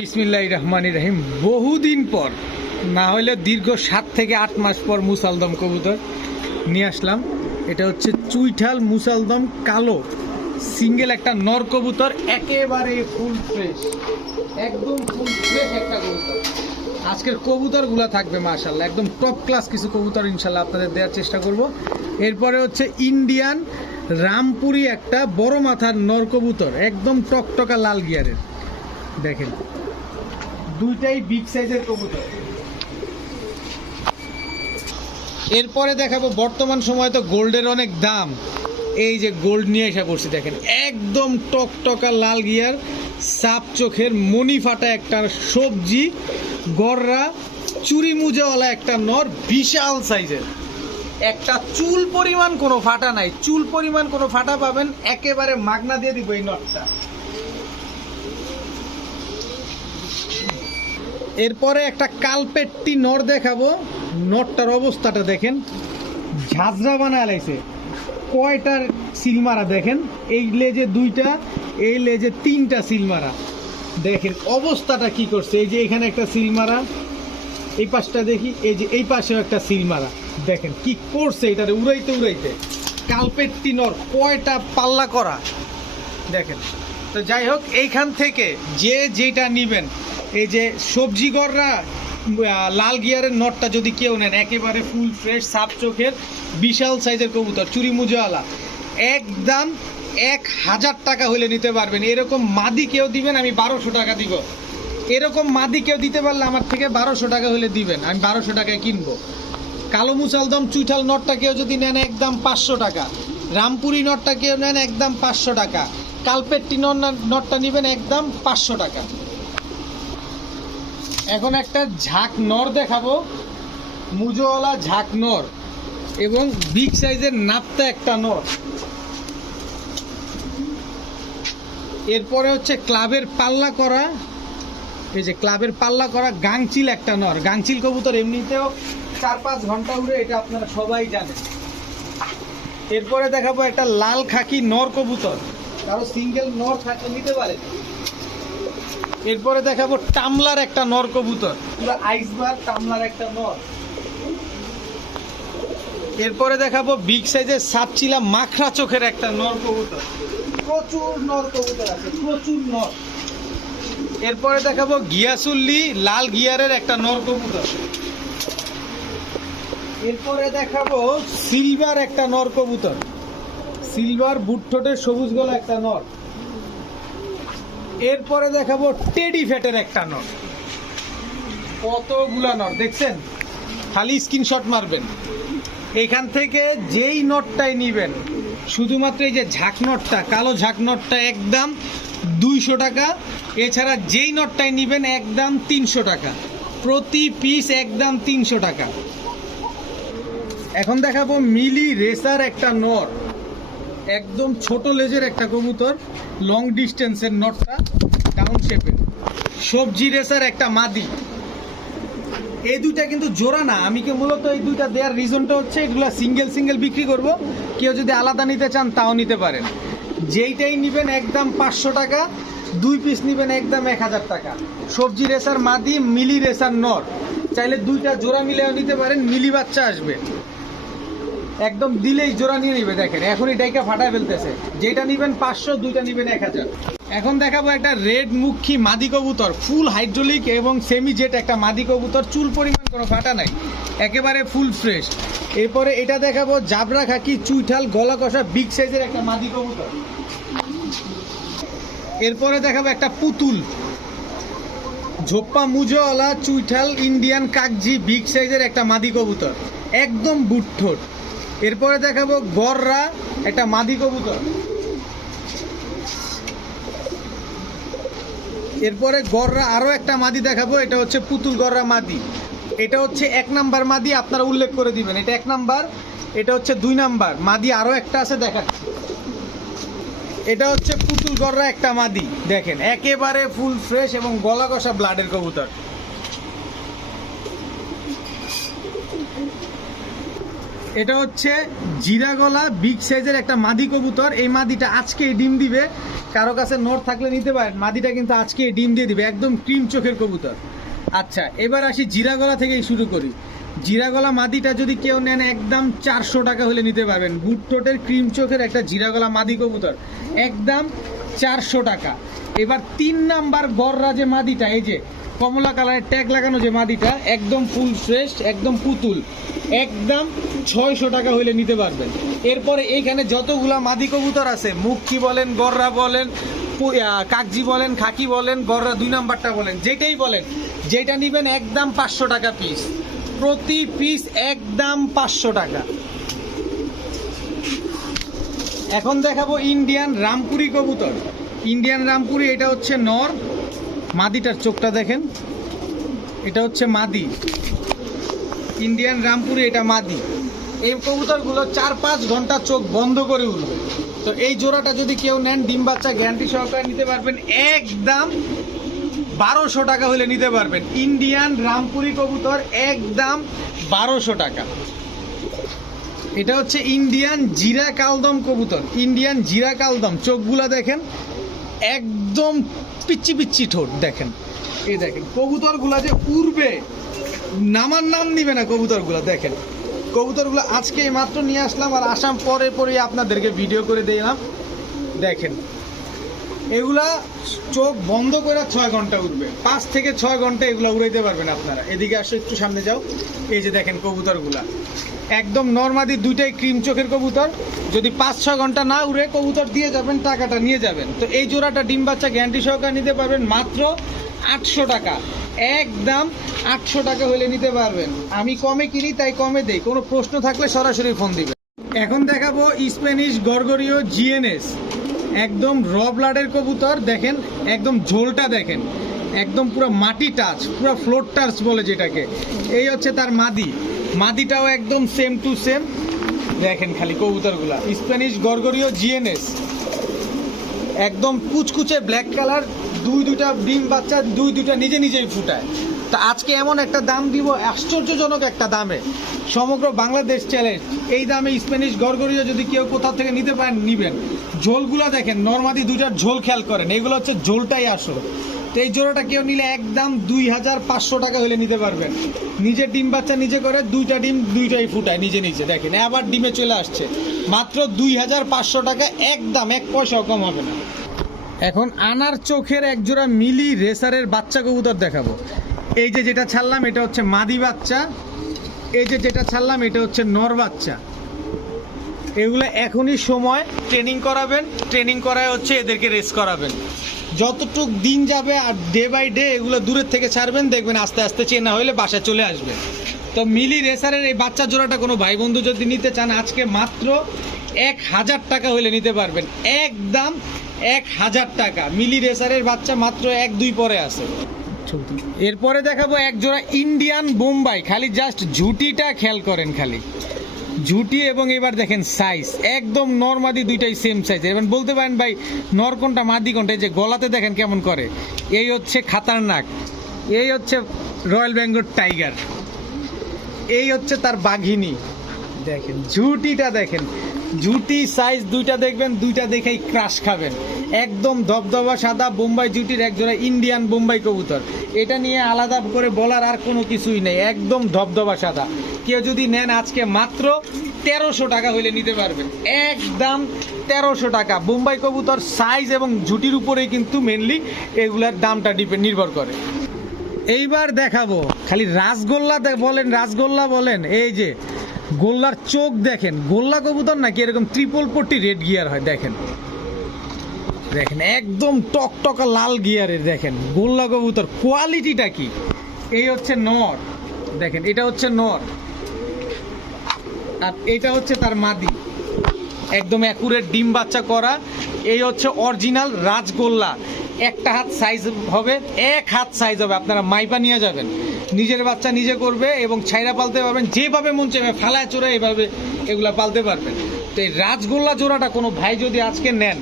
বিসমিল্লাহ রহমান রহিম। বহুদিন পর, না হলে দীর্ঘ সাত থেকে আট মাস পর মুসালদম কবুতর নিয়ে আসলাম। এটা হচ্ছে চুইঠাল মুসালদম কালো, সিঙ্গেল একটা নর কবুতর, একেবারে ফুল ফ্রেশ একদম ফুল ফ্রেশ একটা কবুতর। আজকের কবুতরগুলো থাকবে মাশাল্লাহ একদম টপ ক্লাস কিছু কবুতর ইনশাল্লাহ আপনাদের দেওয়ার চেষ্টা করব। এরপরে হচ্ছে ইন্ডিয়ান রামপুরি একটা বড় মাথার নর কবুতর, একদম টকটকা লাল গিয়ারের। দেখেন দুইটাই বিগ সাইজের কবুতর। এরপরে দেখাবো, বর্তমান সময় তো গোল্ডের অনেক দাম। এই যে গোল্ড নিয়ে এসে করছি দেখেন, একদম টকটকা লাল গিয়ার, সাপ চোখের মনি ফাটা একটা সবজি, গররা, চুরি মুজাওয়ালা একটা নর, বিশাল সাইজের একটা চুল পরিমাণ কোনো ফাটা নাই। চুল পরিমাণ কোনো ফাটা পাবেন, একেবারে মাগনা দিয়ে দিব এই নটটা এরপরে একটা কালপেট্টি নর দেখাবো। নটটার অবস্থাটা দেখেন। ঝাঁঝরা বানা লাইছে। কয়টার সিলমারা দেখেন? এই লেজে দুইটা, এই লেজে তিনটা সিলমারা। দেখেন অবস্থাটা কি করছে। এই যে এখানে একটা সিলমারা, এই পাশটা দেখি, এই যে এই পাশেও একটা সিলমারা। দেখেন কি করছে এটারে উড়াইতে উড়াইতে। কালপেট্টি নর কয়টা পাল্লা করা? দেখেন। তো যাই হোক, এইখান থেকে যে যেটা নিবেন এই যে সবজি গররা লাল গিয়ারের নটটা যদি কেউ নেন, একেবারে ফুল ফ্রেশ সাপ চোখের বিশাল সাইজের কবুতর, চুরি মুজাওয়ালা। একদম এক হাজার টাকা হলে নিতে পারবেন। এরকম মাদি কেউ দিবেন, আমি বারোশো টাকা দিব। এরকম মাদি কেউ দিতে পারলে আমার থেকে বারোশো টাকা হলে দিবেন। আমি বারোশো টাকায় কিনবো। কালো মুসালদম চুইঠাল নটটা কেউ যদি নেন, একদম পাঁচশো টাকা। রামপুরি নটটা কেউ নেন, একদম পাঁচশো টাকা। কালপেট্টি নট- নটটা নেবেন, একদম পাঁচশো টাকা। এখন একটা ঝাঁক নর দেখাবো। মুজোওয়ালা ঝাঁক নর এবং বিগ সাইজের নাপতা একটা নর। এরপরে হচ্ছে ক্লাবের পাল্লা করা। এই যে ক্লাবের পাল্লা করা গাংচিল একটা নর। গাংচিল কবুতর এমনিতেও চার পাঁচ ঘণ্টা উড়ে, এটা আপনারা সবাই জানেন। এরপরে দেখাবো একটা লাল খাকি নর কবুতর। কারও সিঙ্গেল নর থাকলে নিতে পারে এরপরে দেখাবো টামলার একটা নর কবুতর। আইসবার টামলার একটা নর। এরপরে দেখাবো বিগ সাইজের সাপচিলা মাখরা চোখের একটা নর কবুতর। প্রচুর নর কবুতর আছে প্রচুর নর। এরপরে দেখাবো গিয়াসুল্লি লাল গিয়ারের একটা নর কবুতর। এরপরে দেখাবো সিলভার একটা নর কবুতর। সিলভার বুটঠোটের সবুজ গলা একটা নর। এরপরে দেখাবো টেডি ফ্যাটের একটা নর কতগুলা নট, দেখছেন? খালি স্ক্রিনশট মারবেন। এখান থেকে যেই নটটাই নিবেন, শুধুমাত্র এই যে ঝাঁক নটটা, কালো ঝাঁক নটটা একদম দুইশো টাকা, এছাড়া যেই নটটাই নিবেন একদম তিনশো টাকা। প্রতি পিস একদম তিনশো টাকা। এখন দেখাবো মিলি রেসার একটা নর একদম ছোট লেজের একটা কবুতর লং ডিস্টেন্সের নটটা ডাউন শেপের সবজি রেসার একটা মাদি। এই দুইটা কিন্তু জোড়া না। আমি কি মূলত এই দুইটা দেওয়ার রিজনটা হচ্ছে, এগুলো সিঙ্গেল সিঙ্গেল বিক্রি করব। কেউ যদি আলাদা নিতে চান, তাও নিতে পারেন। যেইটাই নেবেন একদম পাঁচশো টাকা, দুই পিস নেবেন একদম এক হাজার টাকা। সবজি রেসার মাদি, মিলি রেসার নর চাইলে দুইটা জোড়া মিলেও নিতে পারেন, মিলি বাচ্চা আসবে। একদম দিলেই জোড়া নিয়ে নিবে, দেখেন। এখনই ডাইকা ফাটায় ফেলতেছে। যেটা নিবেন পাঁচশো, দুইটা নিবেন এক হাজার। এখন দেখাবো একটা রেড মুখী মাদি কবুতর ফুল হাইড্রোলিক এবং সেমি জেট একটা মাদি কবুতর। চুল পরিমাণ কোনো ফাটা নাই, একেবারে ফুল ফ্রেশ এরপরে এটা দেখাবো জাবরা খাকি চুইঠাল গলা কষা বিগ সাইজের একটা মাদি কবুতর। এরপরে দেখাবো একটা পুতুল। ঝোপ্পা মুজোওয়ালা চুইঠাল ইন্ডিয়ান কাকজি বিগ সাইজের একটা মাদি কবুতর। একদম বুটঠোট এরপরে দেখাবো গররা, একটা মাদি কবুতর। এরপরে গররা আরও একটা মাদি দেখাবো, এটা হচ্ছে পুতুল গররা মাদি। এটা হচ্ছে এক নাম্বার মাদি, আপনারা উল্লেখ করে দিবেন। এটা এক নাম্বার, এটা হচ্ছে দুই নাম্বার। মাদি আরও একটা আছে, দেখাচ্ছি। এটা হচ্ছে পুতুল গররা একটা মাদি, দেখেন। একেবারে ফুল ফ্রেশ এবং গলা কষা ব্লাডের কবুতর। এটা হচ্ছে জিরা গলা বিগ সাইজের একটা মাদি কবুতর। এই মাদিটা আজকে ডিম দিবে। কারও কাছে নোট থাকলে নিতে পারেন। মাদিটা কিন্তু আজকে ডিম দিয়ে দিবে। একদম ক্রিম চোখের কবুতর। আচ্ছা এবার আসি জিরা গলা থেকেই শুরু করি। জিরা গলা মাদিটা যদি কেউ নেন, একদম চারশো টাকা হলে নিতে পারবেন। গুড টোটের ক্রিম চোখের একটা জিরা গলা মাদি কবুতর। একদম চারশো টাকা। এবার তিন নাম্বার গররা যে মাদিটা, এই যে কমলা কালারের ট্যাগ লাগানো যে মাদিটা একদম ফুল ফ্রেশ, একদম পুতুল। একদম ছয়শো টাকা হইলে নিতে পারবেন। এরপরে এইখানে যতগুলা মাদি কবুতর আছে মুক্তি বলেন, গররা বলেন কাকজি বলেন, খাকি বলেন, গররা দুই নাম্বারটা বলেন, যেটাই বলেন, যেটা নিবেন একদম পাঁচশো টাকা পিস প্রতি পিস একদম পাঁচশো টাকা। এখন দেখাবো ইন্ডিয়ান রামপুরি কবুতর। ইন্ডিয়ান রামপুরি, এটা হচ্ছে নর। মাদিটার চোখটা দেখেন। এটা হচ্ছে মাদি। ইন্ডিয়ান রামপুরি এটা মাদি। এই কবুতরগুলো চার পাঁচ ঘণ্টা চোখ বন্ধ করে উঠবে। তো এই জোড়াটা যদি কেউ নেন, ডিম বাচ্চা গ্যারান্টি সহকারে নিতে পারবেন। একদম বারোশো টাকা হলে নিতে পারবেন। ইন্ডিয়ান রামপুরি কবুতর একদম বারোশো টাকা। এটা হচ্ছে ইন্ডিয়ান জিরা কালদম কবুতর। ইন্ডিয়ান জিরা কালদম। চোখগুলা দেখেন। একদম পিচ্ছি পিচ্ছি ঠোঁট, দেখেন। এই দেখেন, কবুতরগুলা যে উড়বে, নামার নাম নিবে না কবুতরগুলা, দেখেন। কবুতরগুলো আজকে মাত্র নিয়ে আসলাম আর আসাম পরে পরে আপনাদেরকে ভিডিও করে দিলাম দেখেন এগুলা চোখ বন্ধ করে ছয় ঘণ্টা উঠবে পাঁচ থেকে ছয় ঘণ্টা এগুলো উড়াইতে পারবেন আপনারা। এদিকে আসো, একটু সামনে যাও। এই যে দেখেন কবুতরগুলা। একদম নর্মাদি দুইটাই ক্রিম চোখের কবুতর। যদি পাঁচ, ছয় ঘণ্টা না উড়ে কবুতর দিয়ে যাবেন, টাকাটা নিয়ে যাবেন। তো এই জোড়াটা ডিম বাচ্চা গ্যারান্টি সহকারে নিতে পারবেন মাত্র আটশো টাকা। একদম আটশো টাকা হলে নিতে পারবেন। আমি কমে কিনি, তাই কমে দেই। কোনো প্রশ্ন থাকলে সরাসরি ফোন দিবেন। এখন দেখাবো স্প্যানিশ গরগরীয় জিএনএস। একদম র ব্লাডের কবুতর, দেখেন, একদম ঝোলটা দেখেন, একদম পুরো মাটি টাচ পুরো ফ্লোর টাচ বলে যেটাকে। এই হচ্ছে তার মাদি। মাদিটাও একদম সেম টু সেম দেখেন খালি কবুতরগুলা। স্প্যানিশ গরগরীয় জিএনএস একদম কুচকুচে ব্ল্যাক কালার দুই দুইটা ডিম বাচ্চা, দুই দুইটা নিজে নিজেই ফুটায়। তা আজকে এমন একটা দাম দিব, আশ্চর্যজনক একটা দামে। সমগ্র বাংলাদেশ চ্যালেঞ্জ এই দামে স্প্যানিশ গড়গড়িও যদি কেউ কোথাও থেকে নিতে পারেন, নিবেন। ঝোলগুলো দেখেন নর্মালি দুইটার ঝোল খেয়াল করেন এইগুলো হচ্ছে ঝোলটাই আসল। তো এই জোড়াটা কেউ নিলে একদম দুই হাজার পাঁচশো টাকা হলে নিতে পারবেন। নিজে ডিম বাচ্চা নিজে করে, দুইটা ডিম দুইটাই ফুটায় নিজে নিজে, দেখেন আবার ডিমে চলে আসছে। মাত্র দুই হাজার পাঁচশো টাকা, একদম এক পয়সাও কম হবে না। এখন আনার চোখের একজোড়া মিলি রেসারের বাচ্চা কবুতর দেখাবো। এই যে যেটা ছাড়লাম, এটা হচ্ছে মাদি বাচ্চা। এই যে যেটা ছাড়লাম, এটা হচ্ছে নর বাচ্চা। এগুলো এখনই সময় ট্রেনিং করাবেন। ট্রেনিং করায় হচ্ছে এদেরকে রেস করাবেন। যতটুক দিন যাবে আর ডে বাই ডে এগুলো দূরের থেকে ছাড়বেন, দেখবেন আস্তে আস্তে চেনা হলে বাসায় চলে আসবে তো মিলি রেসারের এই বাচ্চা জোড়াটা কোনো ভাই বন্ধু যদি নিতে চান, আজকে মাত্র এক হাজার টাকা হলে নিতে পারবেন। একদম এক হাজার টাকা। মিলি রেসারের বাচ্চা মাত্র এক দুই পরে আছে। এরপরে দেখাবো এক জোড়া ইন্ডিয়ান বোম্বাই খালি জাস্ট ঝুটিটা খেয়াল করেন খালি। ঝুটি এবং এবার দেখেন সাইজ একদম নর মাদি দুইটাই সেম সাইজ এবার বলতে পারেন ভাই, নর কোনটা, মাদি কোনটা? যে গলাতে দেখেন কেমন করে। এই হচ্ছে খাতারনাক এই হচ্ছে রয়্যাল বেঙ্গল টাইগার এই হচ্ছে তার বাঘিনী। দেখেন, ঝুটিটা দেখেন। ঝুটি সাইজ দুইটা দেখবেন, দুইটা দেখেই ক্রাশ খাবেন। একদম ধবধবা সাদা বোম্বাই জুটির একজোড়া ইন্ডিয়ান বোম্বাই কবুতর। এটা নিয়ে আলাদা করে বলার আর কোনো কিছুই নেই, একদম ধবধবা সাদা। কেউ যদি নেন আজকে মাত্র তেরোশো টাকা হইলে নিতে পারবেন। একদম তেরোশো টাকা। বোম্বাই কবুতর সাইজ এবং জুটির উপরেই কিন্তু মেনলি এগুলার দামটা ডিপেন্ড নির্ভর করে। এইবার দেখাবো। খালি রাসগোল্লা বলেন রাসগোল্লা বলেন, এই যে গোল্লার চোখ দেখেন। গোল্লা কবুতর নাকি এরকম ত্রিপল পট্টি রেড গিয়ার হয়, দেখেন। দেখেন, একদম টকটকা লাল গিয়ারের দেখেন। গোল্লা কবুতর কোয়ালিটিটা কি? এই হচ্ছে নর। দেখেন, এটা হচ্ছে নর। আর এটা হচ্ছে তার মাদি। একদম অ্যাকুরেট ডিম বাচ্চা করা। এই হচ্ছে অরিজিনাল রাজগোল্লা। একটা হাত সাইজ হবে, এক হাত সাইজ হবে, আপনারা মাইপা নিয়ে যাবেন। নিজের বাচ্চা নিজে করবে এবং ছাইরা পালতে পারবেন, যেভাবে মন চাইবে, ফালায় চোরা এভাবে এগুলা পালতে পারবেন। তো এই রাজগোল্লা জোড়াটা কোনো ভাই যদি আজকে নেন,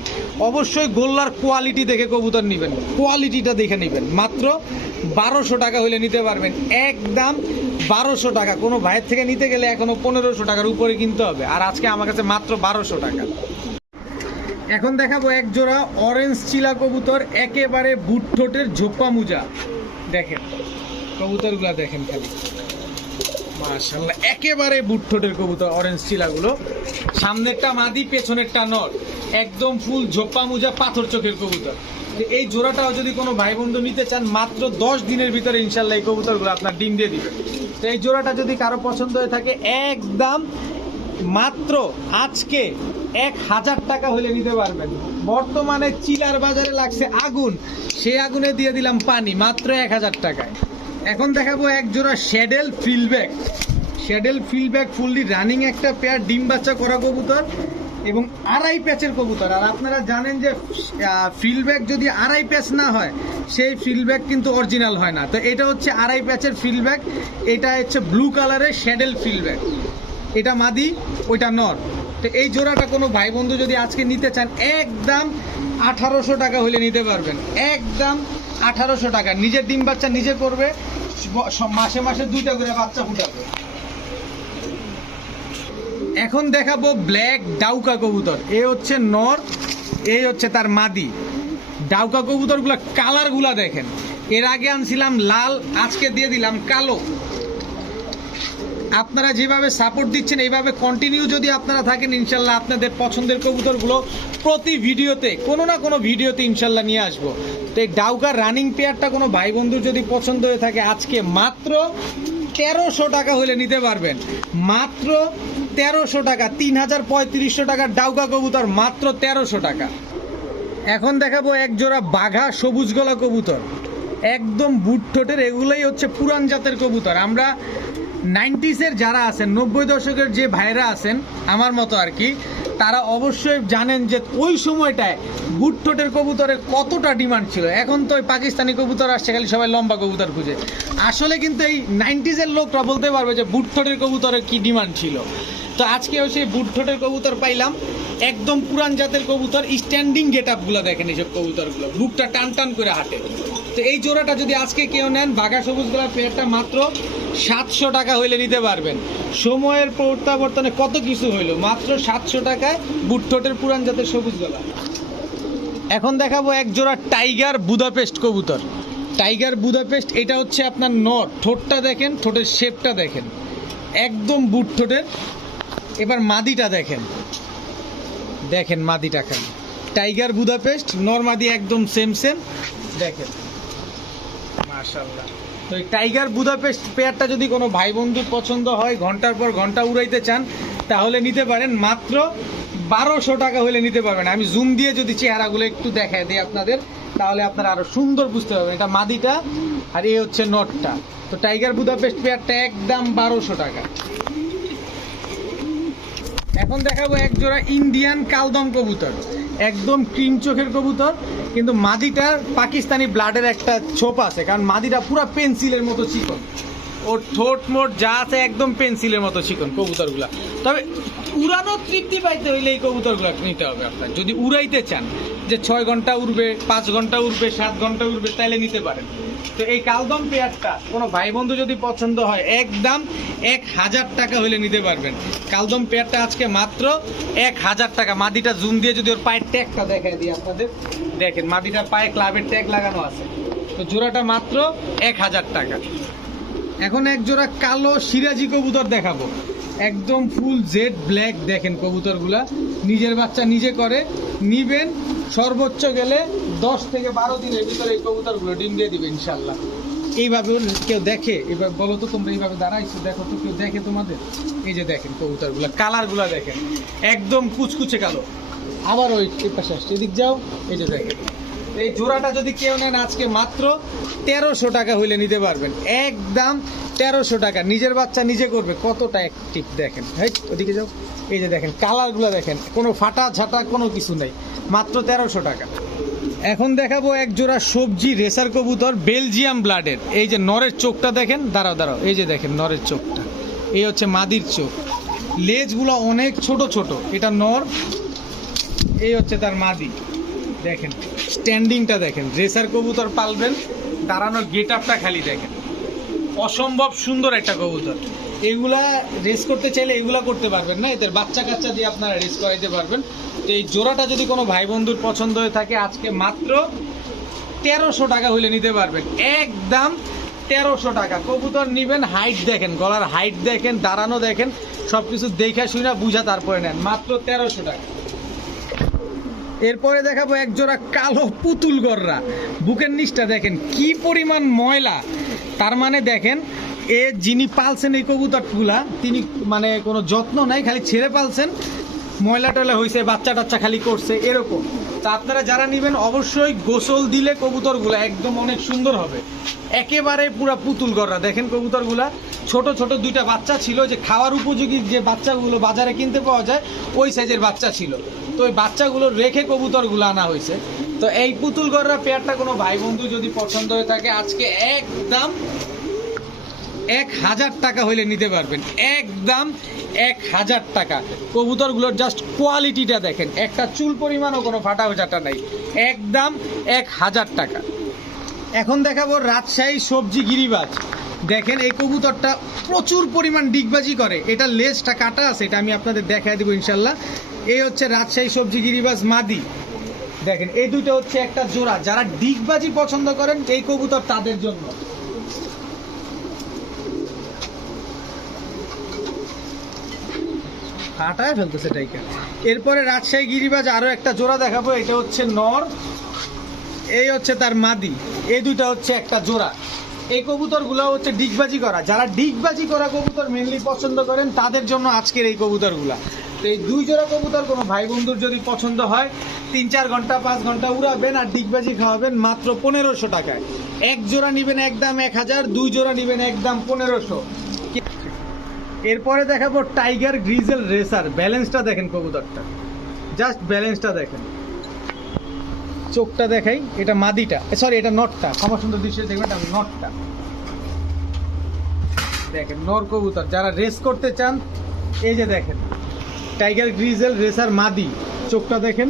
অবশ্যই গোল্লার কোয়ালিটি দেখে কবুতর নেবেন। কোয়ালিটিটা দেখে নেবেন। মাত্র বারোশো টাকা হলে নিতে পারবেন। একদম বারোশো টাকা। কোনো ভাইয়ের থেকে নিতে গেলে এখনও পনেরোশো টাকার উপরে কিনতে হবে। আর আজকে আমার কাছে মাত্র বারোশো টাকা। এখন দেখাবো এক জোড়া অরেঞ্জ চিলা কবুতর, একেবারে বুট ঠোঁটের ঝোপ্পা মুজা। দেখেন, কবুতরগুলা দেখেন খালি। মাশাআল্লাহ, একেবারে বুট ঠোঁটের কবুতর অরেঞ্জ চিলাগুলো। সামনেরটা মাদি, পেছনেরটা নর। একদম ফুল ঝোপ্পা মুজা, পাথর চোখের কবুতর। এই জোড়াটাও যদি কোনো ভাই বন্ধু নিতে চান, মাত্র দশ দিনের ভিতরে ইনশাল্লাহ এই কবুতরগুলো আপনার ডিম দিয়ে দিবে। তো এই জোড়াটা যদি কারও পছন্দ হয়ে থাকে, একদম মাত্র আজকে এক হাজার টাকা হলে নিতে পারবেন। বর্তমানে চিলার বাজারে লাগছে আগুন। সেই আগুনে দিয়ে দিলাম পানি, মাত্র এক হাজার টাকায়। এখন দেখাবো এক জোড়া শ্যাডেল ফিলব্যাক শ্যাডেল ফিলব্যাক ফুললি রানিং একটা পেয়ার ডিম বাচ্চা করা কবুতর এবং আড়াই প্যাচের কবুতর। আর আপনারা জানেন যে ফিলব্যাক যদি আড়াই প্যাচ না হয়, সেই ফিলব্যাক কিন্তু অরিজিনাল হয় না। তো এটা হচ্ছে আড়াই প্যাচের ফিলব্যাক এটা হচ্ছে ব্লু কালারের শ্যাডেল ফিলব্যাক এটা মাদি, ওইটা নর। তো এই জোড়াটা কোনো ভাই বন্ধু যদি আজকে নিতে চান, একদম আঠারোশো টাকা হলে নিতে পারবেন। একদম আঠারোশো টাকা। নিজের ডিম বাচ্চা নিজে করবে মাসে মাসে দুইটা করে বাচ্চা ফুটাবে। এখন দেখাবো ব্ল্যাক ডাউকা কবুতর। এ হচ্ছে নর এই হচ্ছে তার মাদি। ডাউকা কবুতরগুলো কালারগুলা দেখেন। এর আগে আনছিলাম লাল, আজকে দিয়ে দিলাম কালো। আপনারা যেভাবে সাপোর্ট দিচ্ছেন, এইভাবে কন্টিনিউ যদি আপনারা থাকেন, ইনশাল্লাহ আপনাদের পছন্দের কবুতরগুলো প্রতি ভিডিওতে, কোনো না কোনো ভিডিওতে ইনশাল্লাহ নিয়ে আসব। তো এই ডাউকার রানিং পেয়ারটা কোনো ভাই বন্ধুর যদি পছন্দ হয়ে থাকে, আজকে মাত্র তেরোশো টাকা হলে নিতে পারবেন। মাত্র তেরোশো টাকা, তিন হাজার পঁয়ত্রিশশো টাকার ডাউকা কবুতর, মাত্র তেরোশো টাকা। এখন দেখাবো এক জোড়া বাঘা সবুজ গলা কবুতর। একদম বুট ঠোঁটের, এগুলোই হচ্ছে পুরান জাতের কবুতর। আমরা নাইনটিসের যারা আছেন, নব্বই দশকের যে ভাইরা আছেন, আমার মতো আর কি, তারা অবশ্যই জানেন যে ওই সময়টায় গুটঠোটের কবুতরে কবুতরের কতটা ডিমান্ড ছিল। এখন তো ওই পাকিস্তানি কবুতর আসছে, খালি সবাই লম্বা কবুতর খুঁজে। আসলে কিন্তু এই নাইনটিসের লোকরা বলতে পারবে যে বুট কবুতরে কবুতরের কি ডিমান্ড ছিল। তো আজকেও সেই বুট ঠোঁটের কবুতর পাইলাম। একদম পুরান জাতের কবুতর স্ট্যান্ডিং গেট আপগুলো দেখেন এইসব কবুতরগুলো। বুকটা টান টান করে হাঁটে। তো এই জোড়াটা যদি আজকে কেউ নেন, বাঘা সবুজ গলা পেয়ারটা মাত্র সাতশো টাকা হইলে নিতে পারবেন। সময়ের প্রত্যাবর্তনে কত কিছু হইল? মাত্র সাতশো টাকায় বুট ঠোঁটের পুরান জাতের সবুজ গলা এখন দেখাবো এক জোড়া টাইগার বুদাপেস্ট কবুতর। টাইগার বুদাপেস্ট, এটা হচ্ছে আপনার নট ঠোঁটটা দেখেন, ঠোঁটের শেপটা দেখেন। একদম বুট ঠোঁটের এবার মাদিটা দেখেন। দেখেন মাদিটা খান টাইগার বুদাপেস্ট নর্মাদি একদম সেম সেম দেখেন। মাশাল্লাহ তো এই টাইগার বুদাপেস্ট পেয়ারটা যদি কোনো ভাই বন্ধুর পছন্দ হয়, ঘণ্টার পর ঘণ্টা উড়াইতে চান, তাহলে নিতে পারেন। মাত্র বারোশো টাকা হলে নিতে পারবেন। আমি জুম দিয়ে যদি চেহারাগুলো একটু দেখায় দিই আপনাদের, তাহলে আপনারা আরও সুন্দর বুঝতে পারবেন। এটা মাদিটা আর এ হচ্ছে নটটা। তো টাইগার বুদাপেস্ট পেয়ারটা একদম বারোশো টাকা। এখন দেখাবো এক জোড়া ইন্ডিয়ান কালদম কবুতর। একদম ক্রিম চোখের কবুতর, কিন্তু মাদিটার পাকিস্তানি ব্লাডের একটা ছোপ আছে, কারণ মাদিটা পুরো পেন্সিলের মতো চিকন। ওর ঠোঁট মোট যা আছে একদম পেন্সিলের মতো চিকন কবুতরগুলা। তবে উড়ানো তৃপ্তি পাইতে হইলে এই কবুতরগুলো নিতে হবে আপনার। যদি উড়াইতে চান, যে ছয় ঘণ্টা উড়বে, পাঁচ ঘণ্টা উড়বে, সাত ঘণ্টা উড়বে তাহলে নিতে পারেন। তো এই কালদম পেয়ারটা কোনো ভাই বন্ধু যদি পছন্দ হয়, একদম এক হাজার টাকা হলে নিতে পারবেন। কালদম পেয়ারটা আজকে মাত্র এক হাজার টাকা। মাদিটা জুম দিয়ে যদি ওর পায়ের ট্যাগটা দেখায় দিই আপনাদের। দেখেন মাদিটার পায়ে ক্লাবের ট্যাগ লাগানো আছে। তো জোড়াটা মাত্র এক হাজার টাকা। এখন এক জোড়া কালো সিরাজি কবুতর দেখাবো। একদম ফুল জেড ব্ল্যাক দেখেন কবুতরগুলা। নিজের বাচ্চা নিজে করে, নিবেন, সর্বোচ্চ গেলে দশ থেকে বারো দিনের ভিতরে এই কবুতরগুলো ডিম দিয়ে দিবে ইনশাল্লাহ। এইভাবে কেউ দেখে, এবার বলো তো তোমরা এইভাবে দাঁড়াইছো, দেখো তো কেউ দেখে তোমাদের? এই যে দেখেন কবুতরগুলা, কালারগুলা দেখেন। একদম কুচকুচে কালো। আবার ওই পাশে আসছে, এদিক যাও, এই যে দেখেন। এই জোড়াটা যদি কেউ নেন আজকে মাত্র তেরোশো টাকা হইলে নিতে পারবেন। একদম তেরোশো টাকা। নিজের বাচ্চা নিজে করবে। কতটা অ্যাক্টিভ দেখেন। হ্যাঁ ওদিকে যাও। এই যে দেখেন, কালারগুলো দেখেন। কোনো ফাটা ঝাঁটা, কোনো কিছু নেই। মাত্র তেরোশো টাকা। এখন দেখাবো এক জোড়া সবজি রেসার কবুতর বেলজিয়াম ব্লাডের। এই যে নরের চোখটা দেখেন? দাঁড়াও দাঁড়াও। এই যে দেখেন নরের চোখটা। এই হচ্ছে মাদির চোখ। লেজগুলো অনেক ছোট ছোট। এটা নর, এই হচ্ছে তার মাদি। দেখেন। স্ট্যান্ডিংটা দেখেন। রেসার কবুতর পালবেন, দাঁড়ানোর গেট আপটা খালি দেখেন। অসম্ভব সুন্দর একটা কবুতর। এগুলা রেস করতে চাইলে এগুলা করতে পারবেন না, এদের বাচ্চা কাচ্চা দিয়ে আপনারা রেস করাইতে পারবেন। তো এই জোড়াটা যদি কোনো ভাই বন্ধুর পছন্দ হয়ে থাকে, আজকে মাত্র তেরোশো টাকা হইলে নিতে পারবেন। একদম তেরোশো টাকা। কবুতর নিবেন হাইট দেখেন, গলার হাইট দেখেন, দাঁড়ানো দেখেন সব কিছু দেখে শুনে বুঝা তারপরে নেন। মাত্র তেরোশো টাকা। এরপরে দেখাবো এক জোড়া কালো পুতুল গররা। বুকের নিচটা দেখেন, কি পরিমাণ ময়লা। তার মানে দেখেন, এ যিনি পালছেন এই কবুতরগুলা, তিনি মানে কোনো যত্ন নাই, খালি ছেড়ে পালছেন। ময়লা টয়লা হয়েছে বাচ্চা টাচ্চা খালি করছে, এরকম। তা আপনারা যারা নেবেন, অবশ্যই গোসল দিলে কবুতরগুলা একদম অনেক সুন্দর হবে। একেবারে পুরা পুতুল গররা। দেখেন কবুতরগুলা ছোট ছোট দুইটা বাচ্চা ছিল যে খাওয়ার উপযোগী যে বাচ্চাগুলো বাজারে কিনতে পাওয়া যায়, ওই সাইজের বাচ্চা ছিল। তো ওই বাচ্চাগুলো রেখে কবুতরগুলো আনা হয়েছে। তো এই পুতুল গররা পেয়ারটা কোনো ভাই বন্ধু যদি পছন্দ হয়ে থাকে, আজকে একদম এক হাজার টাকা হইলে নিতে পারবেন। একদম এক হাজার টাকা। কবুতরগুলোর জাস্ট কোয়ালিটিটা দেখেন। একটা চুল পরিমাণও কোনো ফাটা ফাটা নাই। একদম এক হাজার টাকা। এখন দেখাবো রাজশাহী সবজি গিরিবাজ। দেখেন, এই কবুতরটা প্রচুর পরিমাণ ডিগবাজি করে। এটা লেজটা কাটা আছে, এটা আমি আপনাদের দেখাই দেবো ইনশাল্লাহ। এই হচ্ছে রাজশাহী সবজি গিরিবাজ মাদি। দেখেন, এই দুটো হচ্ছে একটা জোড়া। যারা ডিগবাজি পছন্দ করেন, এই কবুতর তাদের জন্য। ফাটায় ফেলতেছে টাইকার এরপরে রাজশাহী গিরিবাজ আরও একটা জোড়া দেখাবো, এটা হচ্ছে নর। এই হচ্ছে তার মাদি। এই দুইটা হচ্ছে একটা জোড়া। এই কবুতরগুলো হচ্ছে ডিগবাজি করা। যারা ডিগবাজি করা কবুতর মেনলি পছন্দ করেন, তাদের জন্য আজকের এই কবুতরগুলা। তো এই দুই জোড়া কবুতর কোনো ভাই বন্ধুর যদি পছন্দ হয়, তিন, চার ঘণ্টা, পাঁচ ঘণ্টা উড়াবেন আর ডিগবাজি খাওয়াবেন মাত্র পনেরোশো টাকায়। এক জোড়া নিবেন একদম এক হাজার, দুই জোড়া নিবেন একদম পনেরোশো। এরপরে দেখাবো টাইগার গ্রিজেল রেসার ব্যালেন্সটা দেখেন কবুতরটা। জাস্ট ব্যালেন্সটা দেখেন। চোখটা দেখাই, এটা মাদিটা। সরি এটা নটটা। সুন্দর দৃশ্য দেখবেন, এটা নটটা। দেখেন, নর কবুতর। যারা রেস করতে চান, এই যে দেখেন টাইগার গ্রিজেল রেসার মাদি। চোখটা দেখেন,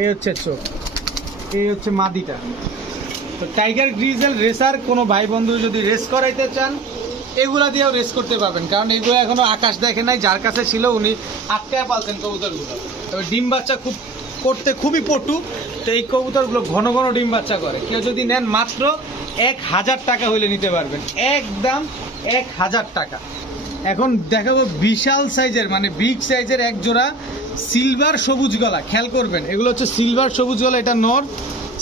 এই হচ্ছে চোখ। এই হচ্ছে মাদিটা। তো টাইগার গ্রিজেল রেসার কোনো ভাই বন্ধু যদি রেস করাইতে চান, এগুলা দিয়েও রেস করতে পারবেন। কারণ এগুলো এখনও আকাশ দেখে নাই, যার কাছে ছিল উনি আটকায় পালতেন কবুতরগুলো। তবে ডিম বাচ্চা খুব করতে খুবই পটু, তো এই কবুতরগুলো ঘন ঘন ডিম বাচ্চা করে। কেউ যদি নেন মাত্র এক হাজার টাকা হইলে নিতে পারবেন। একদম এক হাজার টাকা। এখন দেখাবো বিশাল সাইজের মানে বিগ সাইজের এক জোড়া সিলভার সবুজ গলা, খেয়াল করবেন। এগুলো হচ্ছে সিলভার সবুজ গলা, এটা নর।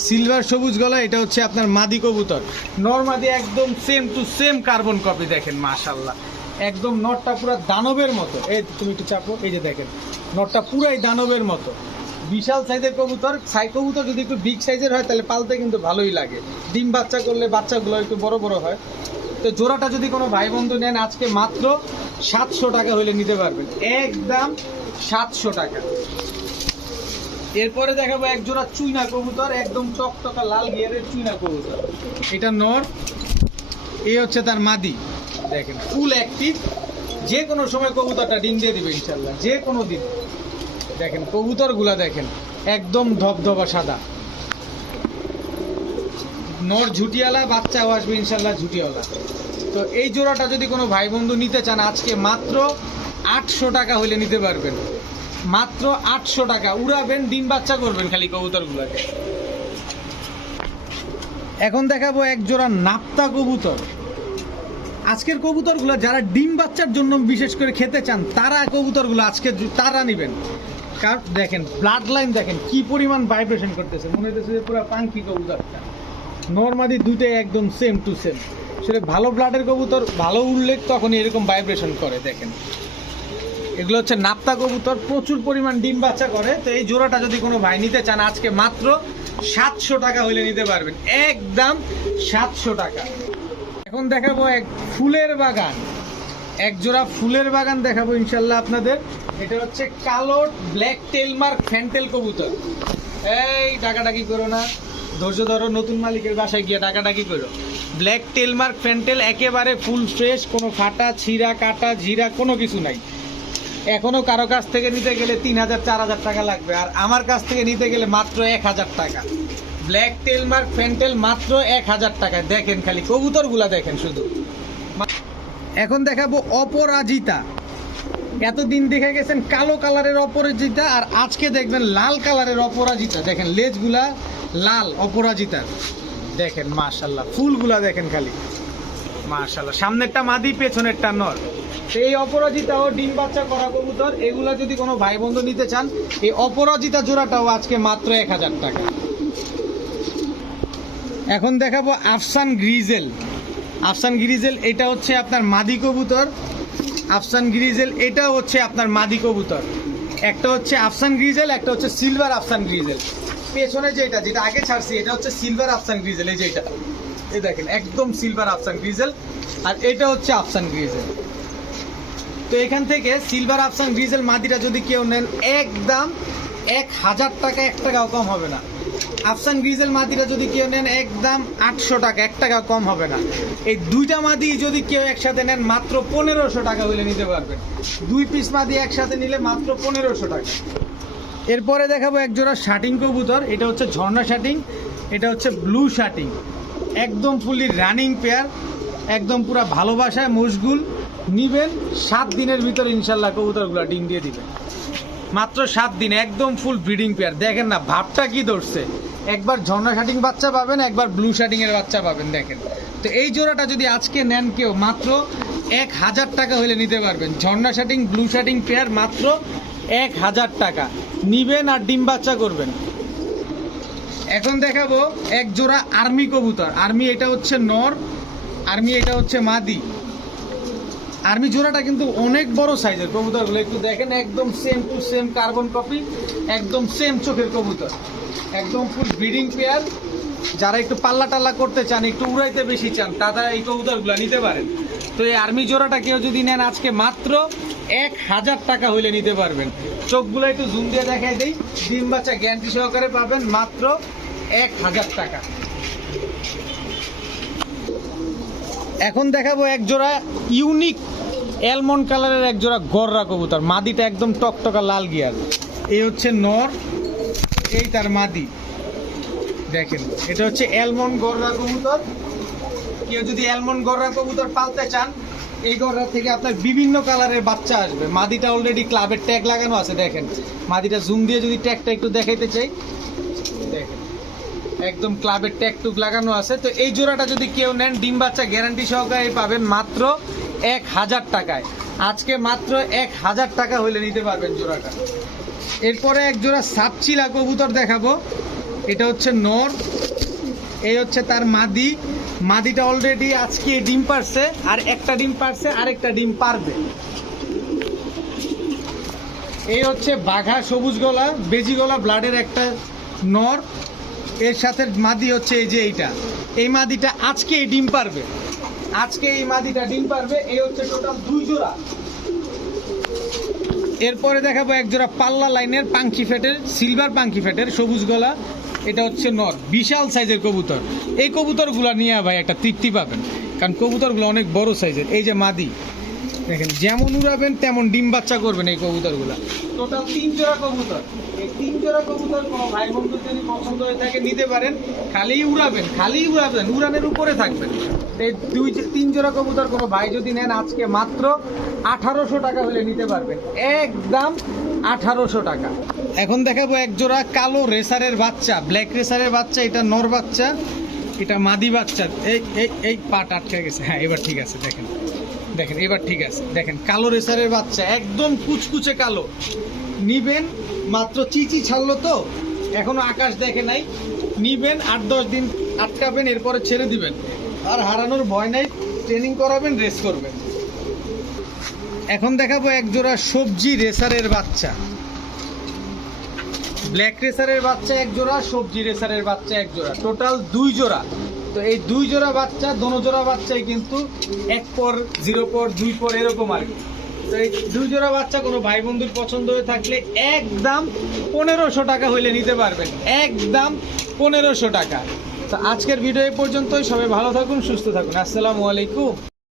সিলভার সবুজ গলা, এটা হচ্ছে আপনার মাদি কবুতর। নর মাদি একদম same to same carbon copy দেখেন মাশাল্লাহ একদম নটটা পুরো দানবের মতো। এই তুমি একটু চাপো, এই যে দেখেন নটটা পুরাই দানবের মতো। বিশাল সাইজের কবুতর, সাই কবুতর যদি একটু বিগ সাইজের হয়, তাহলে পালতে কিন্তু ভালোই লাগে। ডিম বাচ্চা করলে বাচ্চাগুলো একটু বড় বড় হয়। তো জোড়াটা যদি কোনো ভাই বন্ধু নেন, আজকে মাত্র সাতশো টাকা হইলে নিতে পারবেন। একদম সাতশো টাকা। এরপরে দেখাবো এক জোড়া চুইনা কবুতর, একদম চকচকা লাল গিয়ারের চুইনা কবুতর। এটা নর এই হচ্ছে তার মাদি। দেখেন ফুল অ্যাক্টিভ যে কোনো সময় কবুতরটা ডিম দিয়ে দিবে ইনশাল্লাহ যে কোনো দিন। দেখেন, কবুতরগুলা দেখেন, একদম ধবধবা সাদা। নর ঝুটিয়ালা বাচ্চাও আসবে ইনশাল্লাহ ঝুটিয়ালা তো এই জোড়াটা যদি কোনো ভাই বন্ধু নিতে চান, আজকে মাত্র আটশো টাকা হলে নিতে পারবেন। মাত্র আটশো টাকা। উড়াবেন, ডিম বাচ্চা করবেন খালি কবুতরগুলোকে। এখন দেখাবো এক জোড়া নাপ্তা কবুতর। আজকের কবুতরগুলো যারা ডিম বাচ্চার জন্য বিশেষ করে খেতে চান, তারা কবুতরগুলো আজকে তারা নেবেন। কারণ দেখেন ব্লাড লাইন দেখেন, কি পরিমাণ ভাইব্রেশন করতেছে। মনে হচ্ছে যে পুরো পাঙ্কি কবুতরটা। নর্মালি দুইটাই একদম সেম টু সেম সেটা ভালো ব্লাডের কবুতর, ভালো উল্লেখ তখন এরকম ভাইব্রেশন করে, দেখেন। এগুলো হচ্ছে নাপ্তা কবুতর, প্রচুর পরিমাণ ডিম বাচ্চা করে। তো এই জোড়াটা যদি কোনো ভাই নিতে চান, আজকে মাত্র সাতশো টাকা হইলে নিতে পারবেন। একদম সাতশো টাকা। এখন দেখাবো এক ফুলের বাগান। এক জোড়া ফুলের বাগান দেখাবো ইনশাল্লাহ আপনাদের। এটা হচ্ছে কালো ব্ল্যাক টেলমার্ক ফ্যান্টেল কবুতর। এই ডাকাডাকি করো না। ধৈর্য ধরো, নতুন মালিকের বাসায় গিয়ে ডাকাডাকি করো। ব্ল্যাক টেলমার্ক ফ্যান্টেল একেবারে ফুল ফ্রেশ, কোনো ফাটা, ছিঁড়া, কাটা জিরা কোনো কিছু নাই। এখনও কারও কাছ থেকে নিতে গেলে তিন হাজার, চার হাজার টাকা লাগবে, আর আমার কাছ থেকে নিতে গেলে মাত্র এক হাজার টাকা। ব্ল্যাক টেলমার্ক ফ্যান্টেল মাত্র এক হাজার টাকায়। দেখেন খালি, কবুতরগুলা দেখেন শুধু। এখন দেখাবো অপরাজিতা। এতদিন দেখে গেছেন কালো কালারের অপরাজিতা আর আজকে দেখবেন লাল কালারের অপরাজিতা। দেখেন লেজগুলা লাল অপরাজিতা দেখেন মাশাল্লাহ ফুলগুলা দেখেন খালি। মাশাল্লাহ সামনেরটা মাদি, পেছনেরটা নর। এই অপরাজিতা ও ডিম বাচ্চা করা কবুতর, এগুলা যদি কোনো ভাই বন্ধু নিতে চান, এই অপরাজিতা জোড়াটাও আজকে মাত্র এক হাজার টাকা। এখন দেখাবো আফসান গ্রিজেল। আফসান গ্রিজেল, এটা হচ্ছে আপনার মাদি কবুতর। আফসান গ্রিজেল, এটা হচ্ছে আপনার মাদি কবুতর। একটা হচ্ছে আফসান গ্রিজেল, একটা হচ্ছে সিলভার আফসান গ্রিজেল। পেছনে যেটা যেটা আগে ছাড়ছি, এটা হচ্ছে সিলভার আফসান গ্রিজেল, এই যেটা। এই দেখেন, একদম সিলভার আফসান গ্রিজেল, আর এটা হচ্ছে আফসান গ্রিজেল। তো এখান থেকে সিলভার আফসান গ্রিজেল মাদিটা যদি কেউ নেন, একদম এক হাজার টাকা এক টাকাও কম হবে না। আফসান গ্রিজেল মাদিটা যদি কেউ নেন একদম আটশো টাকা, এক টাকা কম হবে না। এই দুইটা মাদি যদি কেউ একসাথে নেন মাত্র পনেরোশো টাকা হইলে নিতে পারবেন। দুই পিস মাদি একসাথে নিলে মাত্র পনেরোশো টাকা। এরপরে দেখাবো এক জোড়া শাটিং কবুতর, এটা হচ্ছে ঝর্ণা শার্টিং এটা হচ্ছে ব্লু শার্টিং একদম ফুলি রানিং পেয়ার, একদম পুরা ভালোবাসায় মশগুল। নিবেন, সাত দিনের ভিতর ইনশাল্লাহ কবুতরগুলো ডিম দিয়ে দিবেন। মাত্র সাত দিন একদম ফুল ব্রিডিং পেয়ার দেখেন না, ভাবটা কি ধরছে? একবার ঝর্ণা শাটিং বাচ্চা পাবেন, একবার ব্লু শাটিং এর বাচ্চা পাবেন, দেখেন। তো এই জোড়াটা যদি আজকে নেন কেউ, মাত্র এক হাজার টাকা হলে নিতে পারবেন। Jharna shirting blue shirting pair মাত্র এক হাজার টাকা। নিবেন আর ডিম বাচ্চা করবেন। এখন দেখাবো এক জোড়া আর্মি কবুতর। আর্মি এটা হচ্ছে নর আর্মি এটা হচ্ছে মাদি। আর্মি জোড়াটা কিন্তু অনেক বড় সাইজের কবুতরগুলো একটু দেখেন, একদম same to same carbon copy একদম সেম চোখের কবুতর। একদম ফুল ব্রিডিং পেয়ার যারা একটু পাল্লা টাল্লা করতে চান, একটু উড়াইতে বেশি চান, তারা এই কবুতরগুলো নিতে পারেন। তো এই আর্মি জোড়াটা কেউ যদি নেন আজকে মাত্র এক হাজার টাকা হইলে নিতে পারবেন। চোখগুলো একটু জুম দিয়ে দেখাই দেই। ডিম বাচ্চা গ্যারান্টি সহকারে পাবেন মাত্র এক হাজার টাকা। এখন দেখাবো এক জোড়া ইউনিক অ্যালমন্ড কালারের এক জোড়া গররা কবুতর। মাদিটা একদম টকটকা লাল গিয়ার। এই হচ্ছে নর, এই তার মাদি। দেখেন, এটা হচ্ছে অ্যালমন্ড গররা কবুতর। কেউ যদি অ্যালমন্ড গররা কবুতর পালতে চান, এই গররা থেকে আপনার বিভিন্ন কালারের বাচ্চা আসবে। মাদিটা অলরেডি ক্লাবের ট্যাগ লাগানো আছে, দেখেন। মাদিটা জুম দিয়ে যদি ট্যাগটা একটু দেখাইতে চাই একদম ক্লাবের ট্যাগ টুক লাগানো আছে। তো এই জোড়াটা যদি কেউ নেন, ডিম বাচ্চা গ্যারান্টি সহকারে পাবেন মাত্র এক হাজার টাকায়। আজকে মাত্র এক হাজার টাকা হলে নিতে পারবেন জোড়াটা। এরপরে এক জোড়া সাপচিলা কবুতর দেখাবো। এটা হচ্ছে নর। এই হচ্ছে তার মাদি। মাদিটা অলরেডি আজকে ডিম পারছে, আর একটা ডিম পারছে, আরেকটা ডিম পারবে। এই হচ্ছে বাঘা সবুজ গলা, বেজি গলা ব্লাডের একটা নর। এর সাথে মাদি হচ্ছে এই যে এইটা। এই মাদিটা আজকে ডিম পারবে। আজকে এই মাদিটা ডিম পারবে, এই হচ্ছে টোটাল দুই জোড়া। এরপরে দেখাবো এক জোড়া পাল্লা লাইনের পাঙ্কি ফেটের, সিলভার পাঙ্কি ফেটের সবুজ গলা। এটা হচ্ছে নর, বিশাল সাইজের কবুতর। এই কবুতরগুলো নিয়ে ভাই একটা তৃপ্তি পাবেন, কারণ কবুতরগুলো অনেক বড় সাইজের। এই যে মাদি দেখেন, যেমন উড়াবেন, তেমন ডিম বাচ্চা করবেন এই কবুতরগুলো। টোটাল তিন জোড়া কবুতর। এই তিন জোড়া কবুতর কোনো ভাই বন্ধুর যদি পছন্দ হয়ে থাকে, নিতে পারেন। খালি উড়াবেন খালি উড়াবেন, উড়ানের উপরে থাকবেন। এই দুই তিন জোড়া কবুতর কোনো ভাই যদি নেন, আজকে মাত্র আঠারোশো টাকা হলে নিতে পারবেন। একদম আঠারোশো টাকা। এখন দেখাবো এক জোড়া কালো রেসারের বাচ্চা, ব্ল্যাক রেসারের বাচ্চা, এটা নর বাচ্চা। এটা মাদি বাচ্চা, এই এই এই পাট আটকে গেছে। হ্যাঁ এবার ঠিক আছে, দেখেন। দেখেন, এবার ঠিক আছে। দেখেন, কালো রেসারের বাচ্চা, একদম কুচকুচে কালো। নিবেন, মাত্র চিচি ছাড়লো তো, এখনও আকাশ দেখে নাই। নিবেন, আট, দশ দিন আটকাবেন, এরপরে ছেড়ে দিবেন। আর হারানোর ভয় নাই ট্রেনিং করাবেন রেস করবেন। এখন দেখাবো এক জোড়া সবজি রেসারের বাচ্চা। ব্ল্যাক রেসারের বাচ্চা এক জোড়া, সবজি রেসারের বাচ্চা এক জোড়া। টোটাল দুই জোড়া। তো এই দুই জোড়া বাচ্চা, দোনো জোড়া বাচ্চাই কিন্তু এক পর, জিরো পর, দুই পর এরকম আর কি। তো এই দুই জোড়া বাচ্চা কোনো ভাই বন্ধুর পছন্দ হয়ে থাকলে একদম পনেরোশো টাকা হইলে নিতে পারবেন। একদম পনেরোশো টাকা। তো আজকের ভিডিও এই পর্যন্তই। সবাই ভালো থাকুন, সুস্থ থাকুন। আসসালামু আলাইকুম।